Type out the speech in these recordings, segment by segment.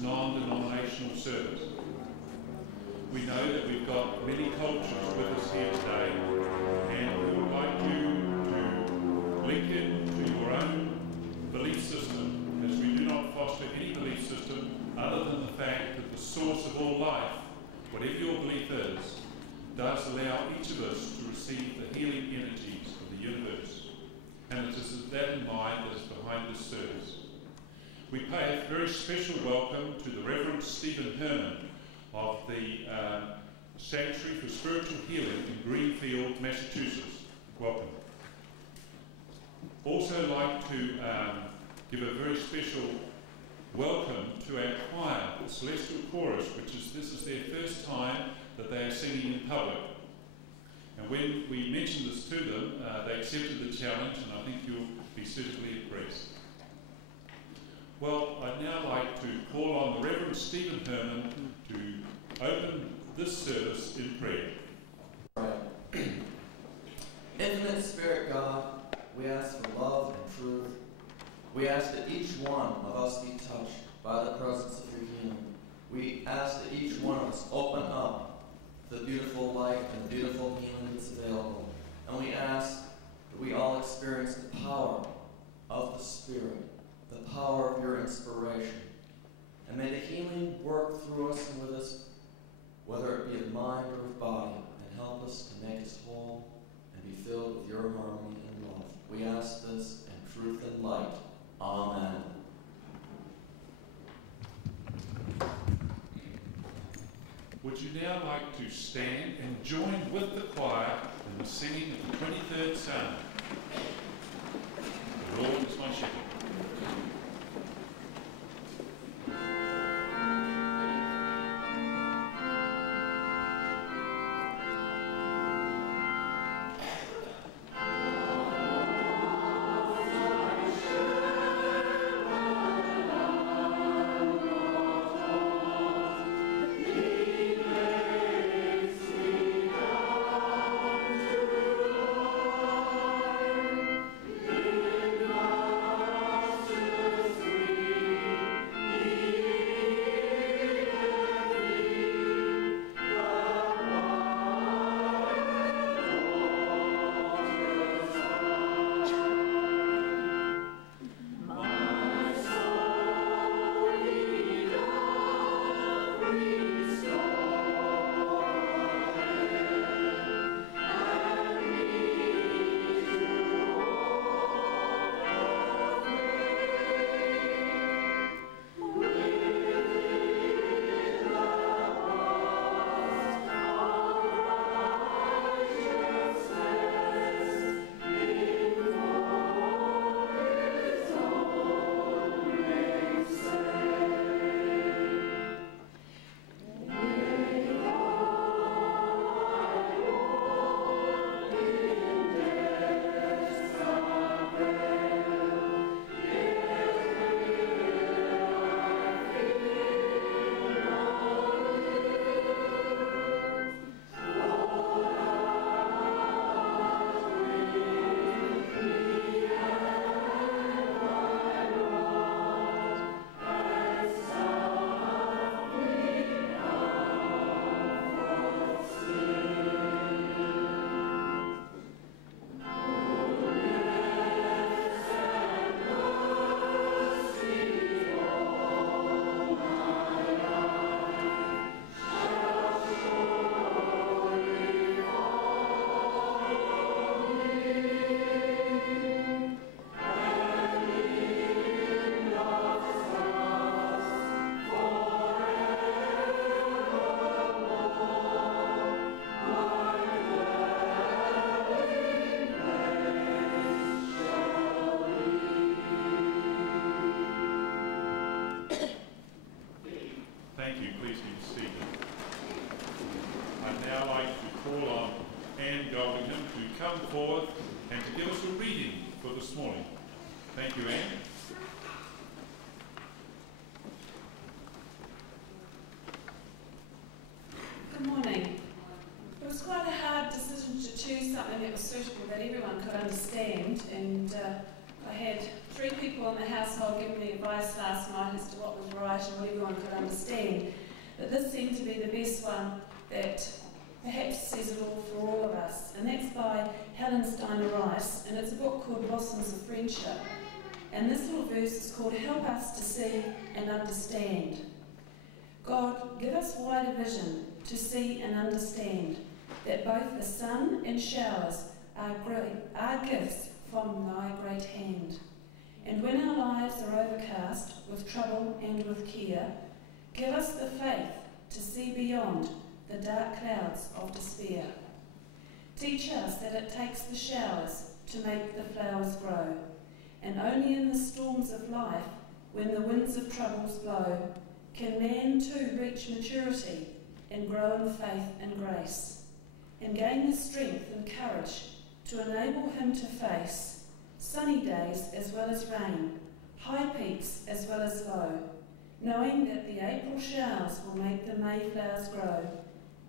this non-denominational service. We know that we've got many cultures with us here today, and we would like you to link in to your own belief system, as we do not foster any belief system other than the fact that the source of all life, whatever your belief is, does allow each of us to receive the healing energies of the universe. And it is with that in mind that is behind this service. We pay a very special welcome to the Reverend Hermann of the Sanctuary for Spiritual Healing in Greenfield, Massachusetts. Welcome. Also like to give a very special welcome to our choir, the Celestial Chorus, this is their first time that they are singing in public. And when we mentioned this to them, they accepted the challenge, and I think you'll be suitably impressed. Well, I'd now like to call on the Reverend Hermann to open this service in prayer. Infinite Spirit God, we ask for love and truth. We ask that each one of us be touched by the presence of your healing. We ask that each one of us open up the beautiful light and the beautiful healing that's available. And we ask that we all experience the power of the Spirit, the power of your inspiration. And may the healing work through us and with us, whether it be of mind or of body, and help us to make us whole and be filled with your harmony and love. We ask this in truth and light. Amen. Would you now like to stand and join with the choir in the singing of the 23rd Psalm? The Lord is my shepherd. Thank you, Anne. Good morning. It was quite a hard decision to choose something that was suitable that everyone could understand, and I had three people people in the household giving me advice last night as to what was right and what everyone could understand. But this seemed to be the best one that perhaps says it all for all of us. And that's by Helen Steiner Rice, and it's a book called Blossoms of Friendship. And this little verse is called Help Us to See and Understand. God, give us wider vision to see and understand that both the sun and showers are gifts from thy great hand. And when our lives are overcast with trouble and with care, give us the faith to see beyond the dark clouds of despair. Teach us that it takes the showers to make the flowers grow, and only in the storms of life, when the winds of troubles blow, can man too reach maturity and grow in faith and grace, and gain the strength and courage to enable him to face sunny days as well as rain, high peaks as well as low, knowing that the April showers will make the Mayflowers grow,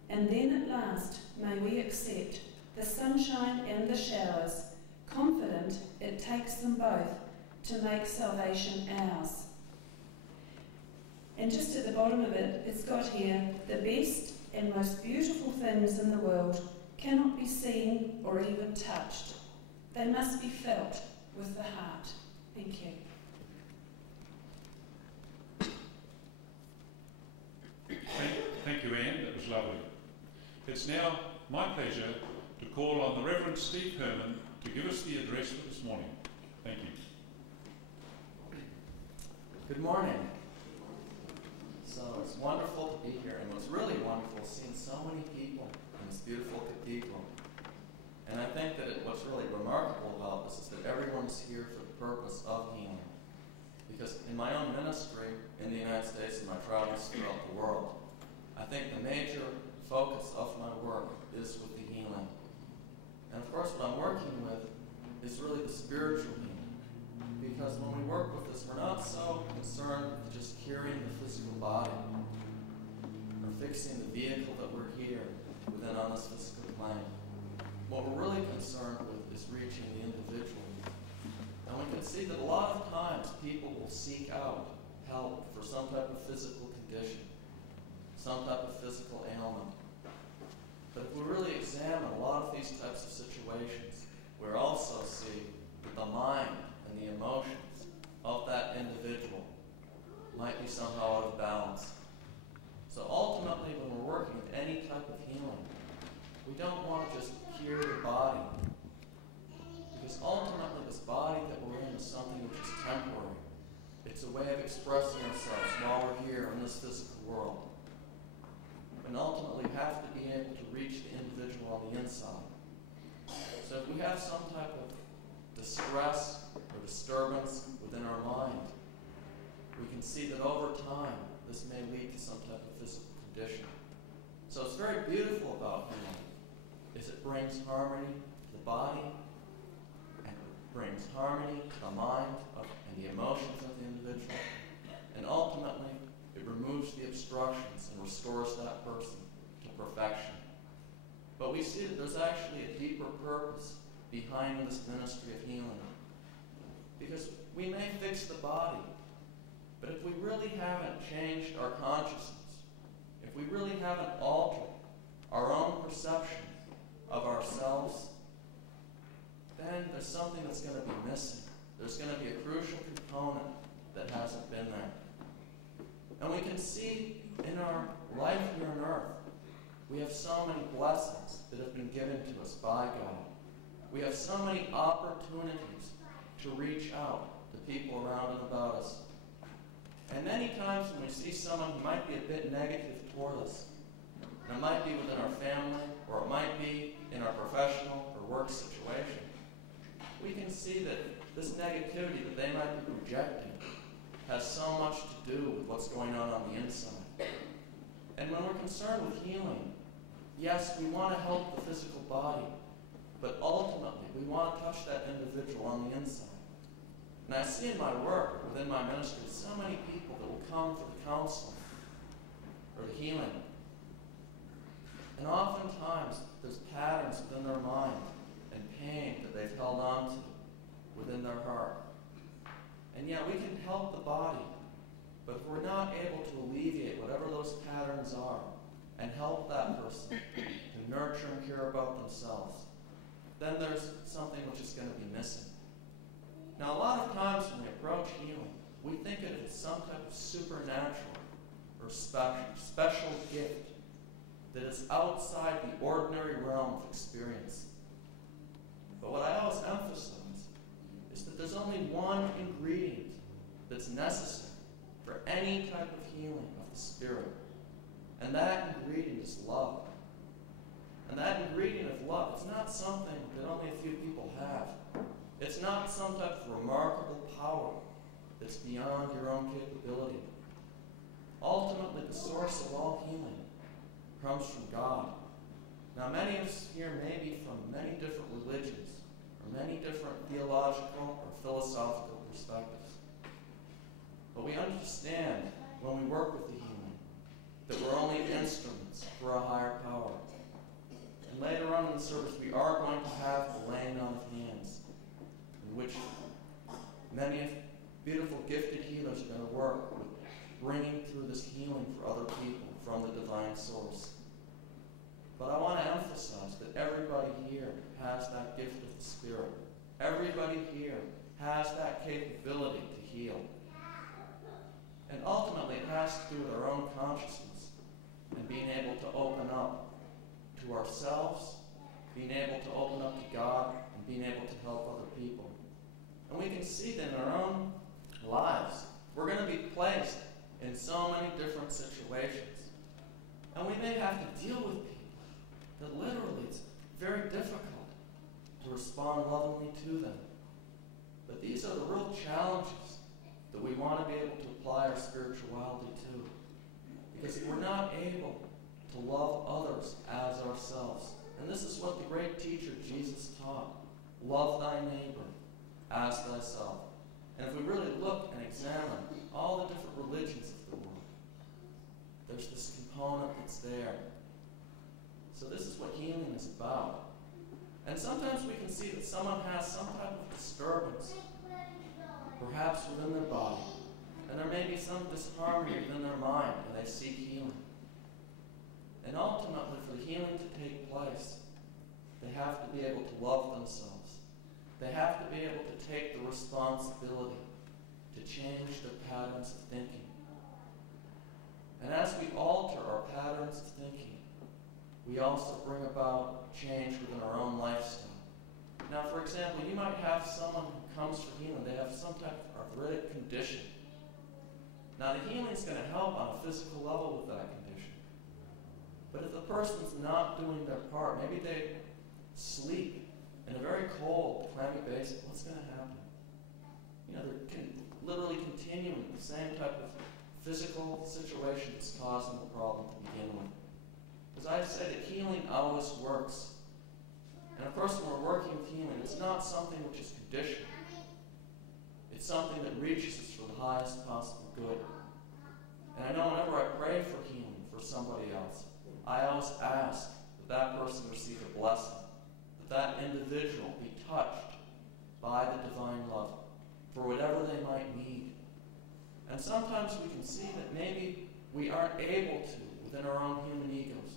and then at last may we accept the sunshine and the showers, confident it takes them both to make salvation ours. And just at the bottom of it, it's got here, the best and most beautiful things in the world cannot be seen or even touched. They must be felt with the heart. Thank you. Thank you, Anne. That was lovely. It's now my pleasure to call on the Reverend Steve Hermann to give us the address for this morning. Thank you. Good morning. So it's wonderful to be here, and what's really wonderful is seeing so many people in this beautiful cathedral. And I think that what's really remarkable about this is that everyone's here for the purpose of healing. Because in my own ministry in the United States and my travels throughout the world, I think the major focus of my work is with the healing. And of course what I'm working with is really the spiritual healing. Because when we work with this, we're not so concerned with just curing the physical body or fixing the vehicle that we're here within on this physical plane. What we're really concerned with is reaching the individual. And we can see that a lot of times people will seek out help for some type of physical condition, some type of physical ailment. But if we really examine a lot of these types of situations, we also see that the mind and the emotions of that individual might be somehow out of balance. So ultimately, when we're working with any type of healing, we don't want to just cure the body, because ultimately this body that we're in is something which is temporary. It's a way of expressing ourselves while we're here in this physical world. And ultimately we have to be able to reach the individual on the inside. So if we have some type of distress or disturbance within our mind, we can see that over time this may lead to some type of physical condition. So it's very beautiful about healing is it brings harmony to the body, and it brings harmony to the mind and the emotions of the individual, and ultimately it removes the obstructions and restores that person to perfection. But we see that there's actually a deeper purpose behind this ministry of healing. Because we may fix the body, but if we really haven't changed our consciousness, if we really haven't altered our own perception of ourselves, then there's something that's going to be missing. There's going to be a crucial component that hasn't been there. And we can see in our life here on earth, we have so many blessings that have been given to us by God. We have so many opportunities to reach out to people around and about us. And many times when we see someone who might be a bit negative toward us, and it might be within our family, or it might be in our professional or work situation, we can see that this negativity that they might be projecting has so much to do with what's going on the inside. And when we're concerned with healing, yes, we want to help the physical body, but ultimately we want to touch that individual on the inside. And I see in my work, within my ministry, so many people that will come for the counseling or the healing. And oftentimes, there's patterns within their mind and pain that they've held on to within their heart. And And yeah, we can help the body, but if we're not able to alleviate whatever those patterns are and help that person to nurture and care about themselves, then there's something which is going to be missing. Now, a lot of times when we approach healing, we think of it as some type of supernatural or special gift that is outside the ordinary realm of experience. But what I always emphasize is that there's only one ingredient that's necessary for any type of healing of the spirit, and that ingredient is love. And that ingredient of love is not something that only a few people have. It's not some type of remarkable power that's beyond your own capability. Ultimately, the source of all healing comes from God. Now, many of us here may be from many different religions, or many different theological or philosophical perspectives. But we understand when we work with the healing that we're only instruments for a higher power. And later on in the service, we are going to have the laying on of hands, in which many beautiful gifted healers are going to work with bringing through this healing for other people from the divine source. But I want to emphasize that everybody here has that gift of the Spirit. Everybody here has that capability to heal. And ultimately, it has to do with our own consciousness and being able to open up to ourselves, being able to open up to God, and being able to help other people. And we can see that in our own lives, we're going to be placed in so many different situations. And we may have to deal with people that literally it's very difficult to respond lovingly to them. But these are the real challenges that we want to be able to apply our spirituality to. Because if we're not able to love others as ourselves, and this is what the great teacher Jesus taught, love thy neighbor as thyself. And if we really look and examine all the different religions of the world, there's this component that's there. So this is what healing is about. And sometimes we can see that someone has some type of disturbance, perhaps within their body, and there may be some disharmony within their mind, and they seek healing. And ultimately, for the healing to take place, they have to be able to love themselves. They have to be able to take the responsibility to change their patterns of thinking. And as we alter our patterns of thinking, we also bring about change within our own lifestyle. Now, for example, you might have someone who comes for healing. They have some type of arthritic condition. Now, the healing is going to help on a physical level with that condition. But if the person's not doing their part, maybe they sleep in a very cold, clammy basin, what's going to happen? You know, they're literally continuing the same type of physical situation that's causing the problem to begin with. As I say, that healing always works. And of course, when we're working with healing, it's not something which is conditioned. It's something that reaches us for the highest possible good. And I know whenever I pray for healing for somebody else, I always ask that that person receive a blessing, that that individual be touched by the divine love for whatever they might need. And sometimes we can see that maybe we aren't able to, within our own human egos,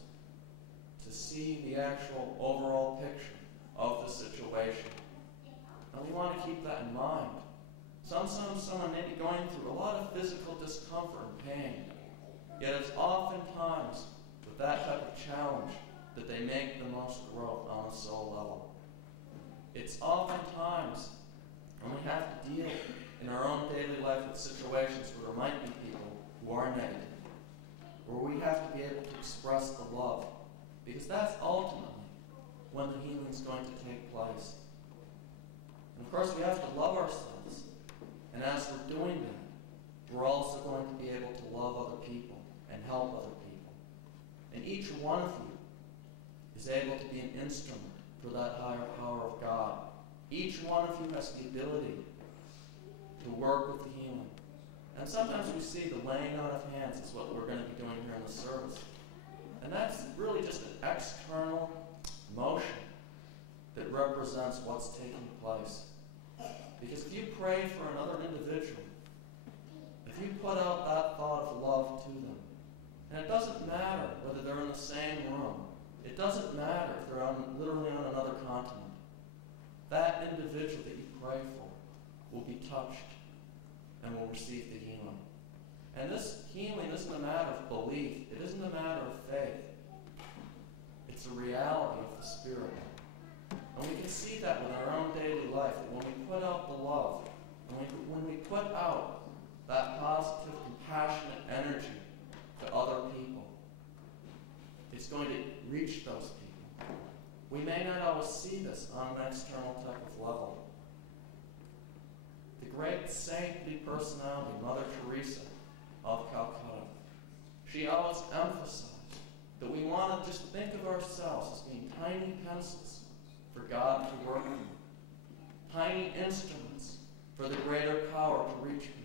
to see the actual overall picture of the situation. And we want to keep that in mind. Sometimes someone may be going through a lot of physical discomfort and pain, yet it's oftentimes with that type of challenge that they make the most growth on a soul level. It's oftentimes when we have to deal in our own daily life with situations where there might be people who are negative, where we have to be able to express the love, because that's ultimately when the healing is going to take place. And of course, we have to love ourselves. And as we're doing that, we're also going to be able to love other people and help other people. And each one of you is able to be an instrument for that higher power of God. Each one of you has the ability to work with the healing. And sometimes we see the laying on of hands is what we're going to be doing here in the service. And that's really just an external motion that represents what's taking place. Because if you pray for another individual, if you put out that thought of love to them, and it doesn't matter whether they're in the same room, it doesn't matter if they're literally on another continent, that individual that you pray for will be touched and will receive the healing. And this healing isn't a matter of belief. It isn't a matter of faith. It's a reality of the Spirit. And we can see that with our own daily life, that when we put out the love, and when we put out that positive, compassionate energy to other people, it's going to reach those people. We may not always see this on an external type of level. The great saintly personality, Mother Teresa of Calcutta, she always emphasized that we want to just think of ourselves as being tiny pencils for God to work with, tiny instruments for the greater power to reach people.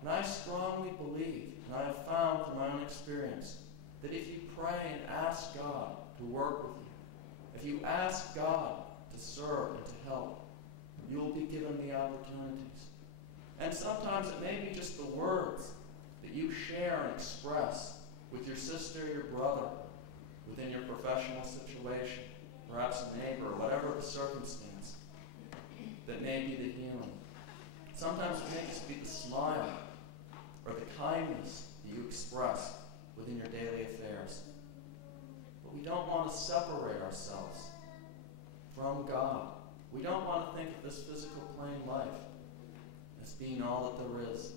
And I strongly believe, and I have found from my own experience, that if you pray and ask God to work with you, if you ask God to serve and to help, you will be given the opportunities. And sometimes it may be just the words that you share and express with your sister or your brother within your professional situation, perhaps a neighbor, or whatever the circumstance that may be the healing. Sometimes it may just be the smile or the kindness that you express within your daily affairs. But we don't want to separate ourselves from God. We don't want to think of this physical plane life as being all that there is.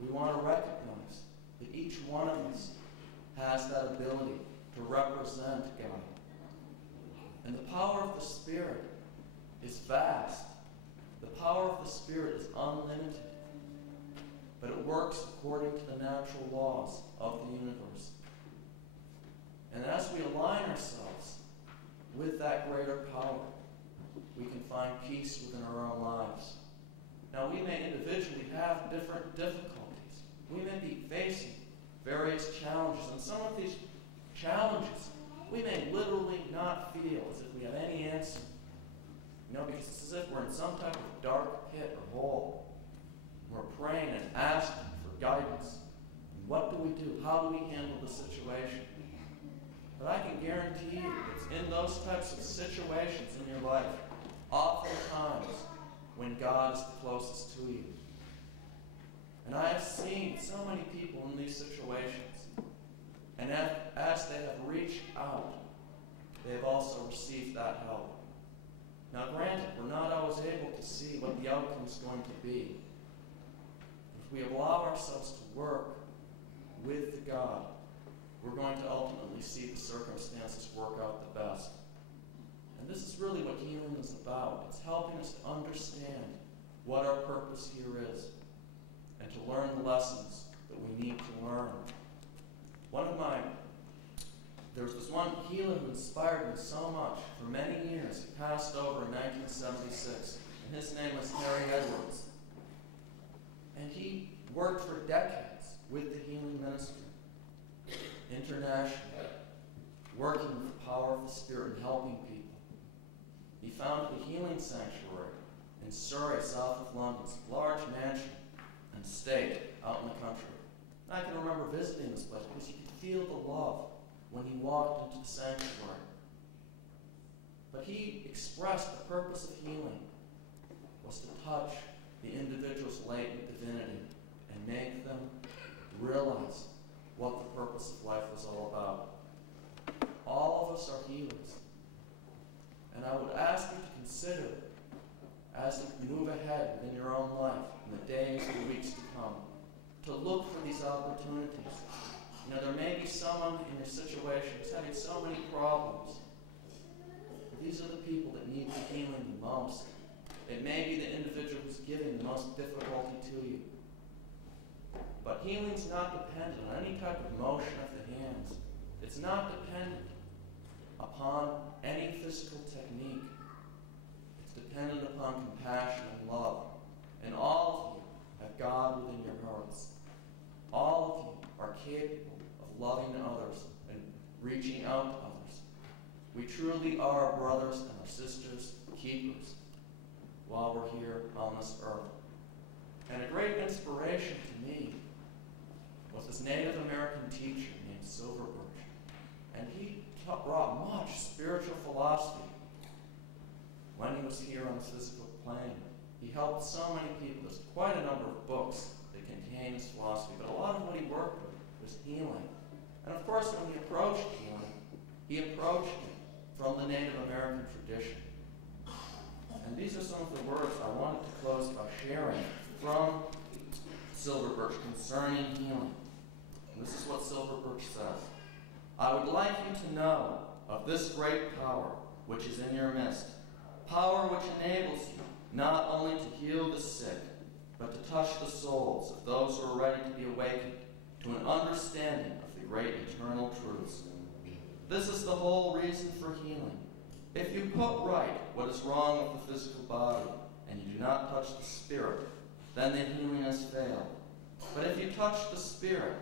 We want to recognize that each one of us has that ability to represent God. And the power of the Spirit is vast. The power of the Spirit is unlimited. But it works according to the natural laws of the universe. And as we align ourselves with that greater power, we can find peace within our own lives. Now, we may individually have different difficulties. We may be facing various challenges, and some of these challenges we may literally not feel as if we have any answer. Because it's as if we're in some type of dark pit or hole. We're praying and asking for guidance. And what do we do? How do we handle the situation? But I can guarantee you that it's in those types of situations in your life, oftentimes, when God is the closest to you. And I have seen so many people in these situations. And as they have reached out, they have also received that help. Now, granted, we're not always able to see what the outcome is going to be. If we allow ourselves to work with God, we're going to ultimately see the circumstances work out the best. And this is really what healing is about. It's helping us to understand what our purpose here is and to learn the lessons that we need to learn. There was this one healer who inspired me so much for many years. He passed over in 1976, and his name was Hermann. And he worked for decades with the healing ministry, internationally, working with the power of the Spirit and helping people. He founded a healing sanctuary in Surrey, south of London, a large mansion and estate out in the country. And I can remember visiting this place because you could feel the love when he walked into the sanctuary. But he expressed the purpose of healing was to touch the individual's latent divinity and make them realize what the purpose of life was all about. All of us are healers. And I would ask you to consider, as you move ahead within your own life in the days and weeks to come, to look for these opportunities. There may be someone in your situation who's having so many problems. These are the people that need the healing the most. It may be the individual who's giving the most difficulty to you. But healing's not dependent on any type of motion of the hands. It's not dependent upon any physical technique. It's dependent upon compassion and love. And all of you have God within your hearts. All of you are capable of loving others and reaching out to others. We truly are brothers and our sisters, keepers. while we're here on this earth. And a great inspiration to me was this Native American teacher named Silverbirch. And he brought much spiritual philosophy when he was here on the physical plane. He helped so many people. There's quite a number of books that contain his philosophy, but a lot of what he worked with was healing. And of course, when he approached healing, he approached it from the Native American tradition. And these are some of the words I wanted to close by sharing from Silverbirch concerning healing. And this is what Silverbirch says. I would like you to know of this great power which is in your midst, power which enables you not only to heal the sick, but to touch the souls of those who are ready to be awakened to an understanding of the great eternal truths. This is the whole reason for healing. If you put right what is wrong with the physical body, and you do not touch the spirit, then the healing has failed. But if you touch the spirit,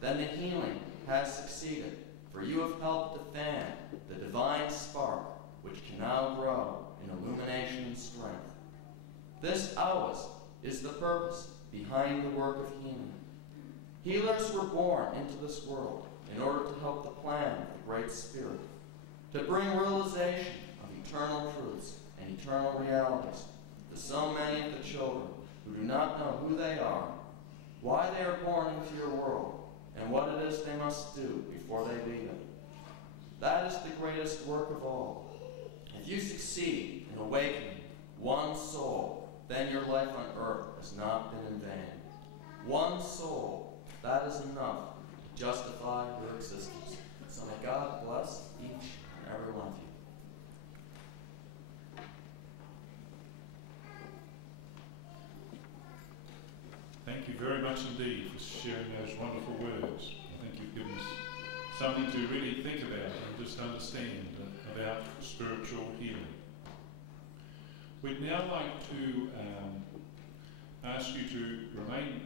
then the healing has succeeded, for you have helped to fan the divine spark which can now grow in illumination and strength. This ours is the purpose behind the work of healing. Healers were born into this world in order to help the plan of the Great Spirit, to bring realization of eternal truths and eternal realities to so many of the children who do not know who they are, why they are born into your world, and what it is they must do before they leave it. That is the greatest work of all. If you succeed in awakening one soul, then your life on earth has not been in vain. One soul, that is enough to justify your existence. So may God bless each and every one of you. Thank you very much indeed for sharing those wonderful words. I think you've given us something to really think about and just understand about spiritual healing. We'd now like to ask you to remain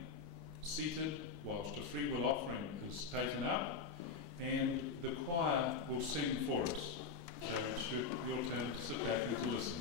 seated whilst a free will offering is taken up, and the choir will sing for us. So it's your turn to sit back and to listen.